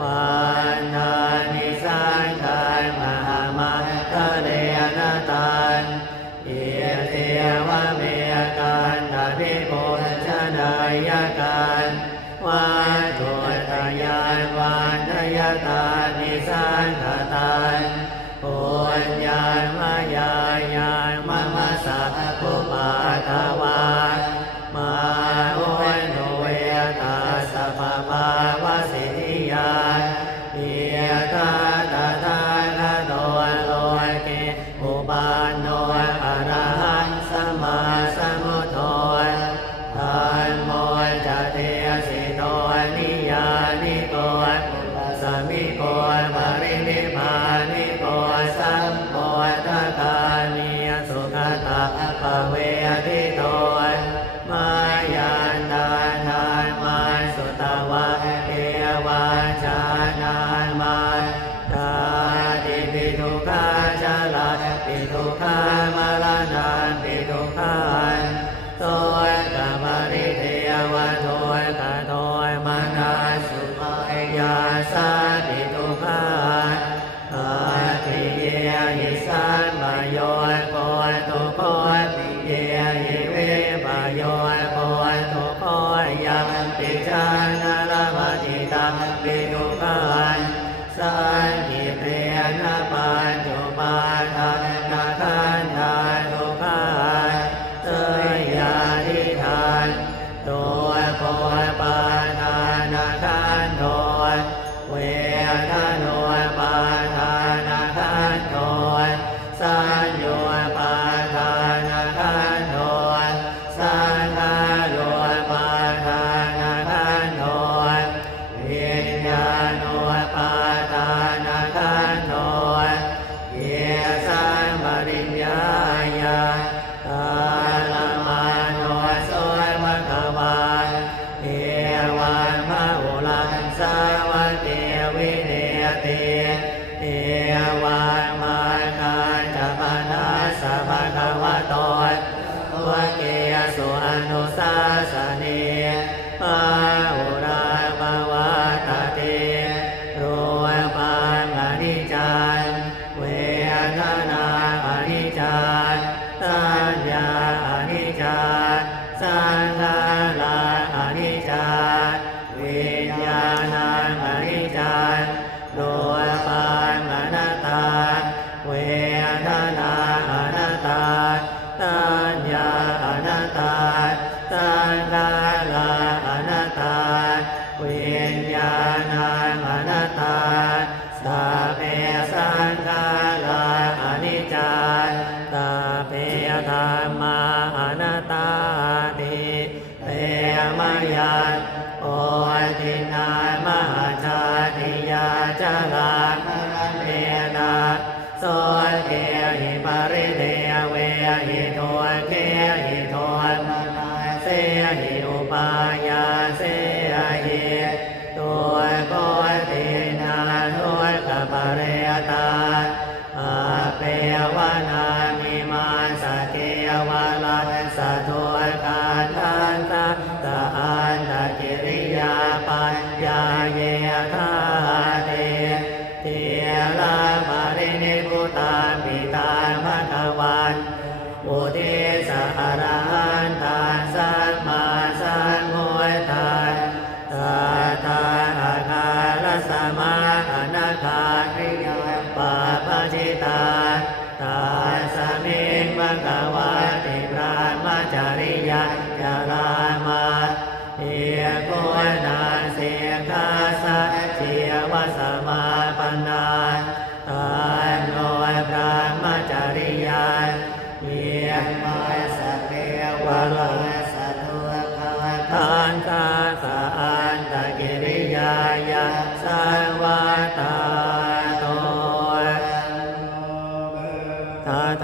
วัน Sajana.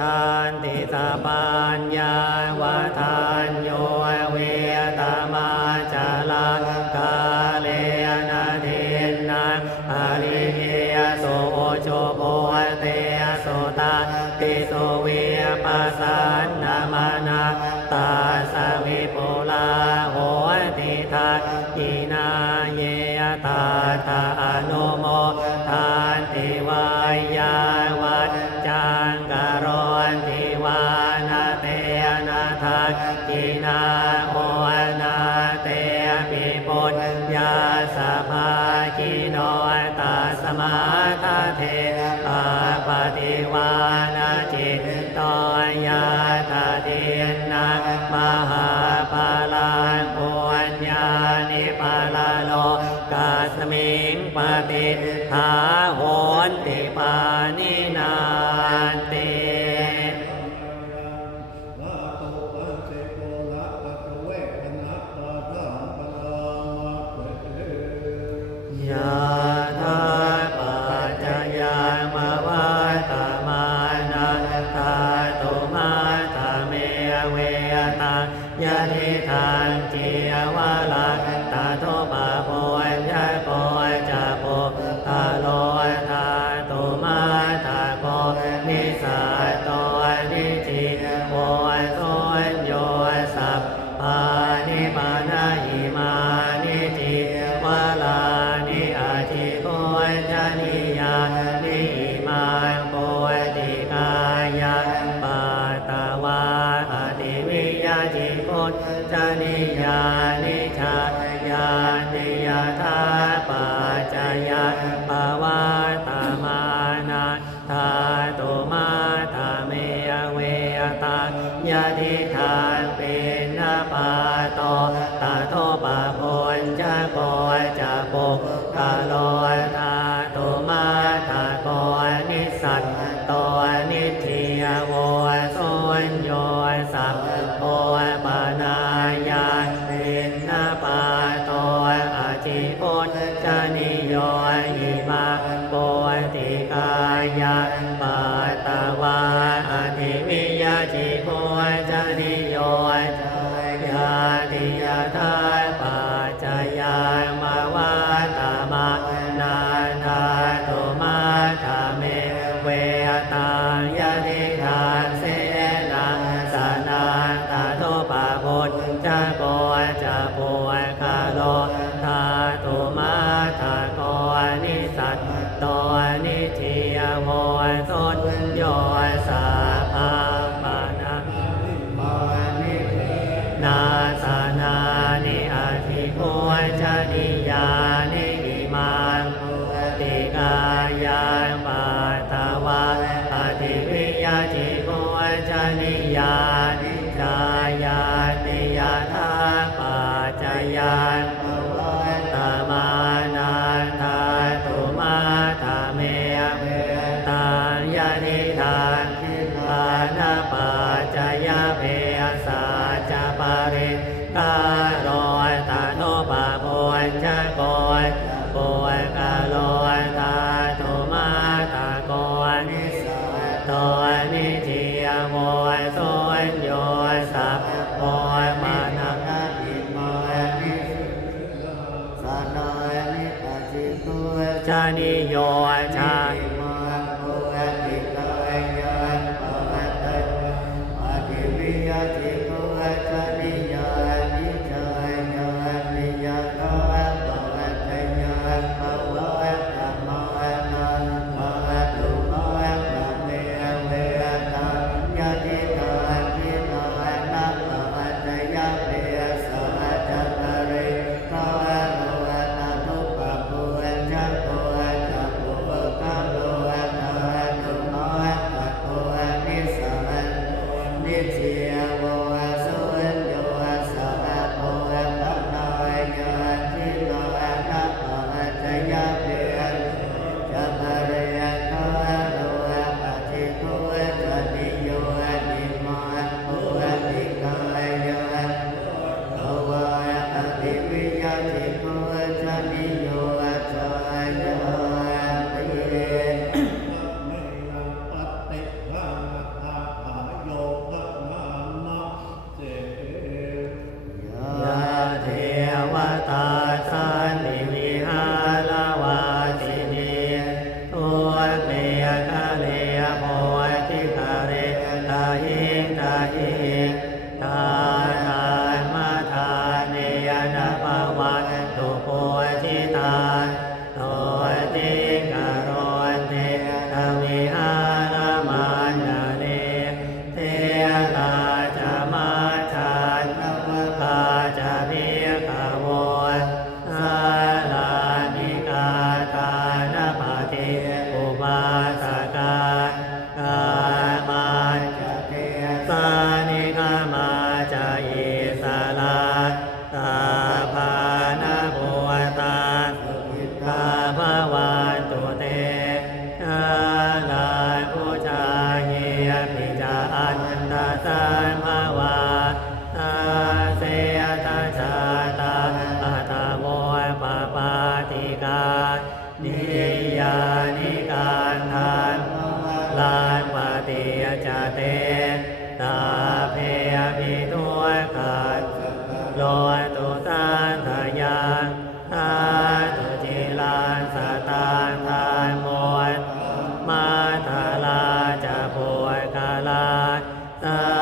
ทานติสาปัญญาวทานโยเว สภาจิโนตาสมาทาเทปาปฏิวานาจิตตอยาทาเทนะมหาปาลานปัญญานิปาลโลกาสมิงปฏิทา เวตายะทิทานจิ Hallelujah. จานิโยอาจารย์ ต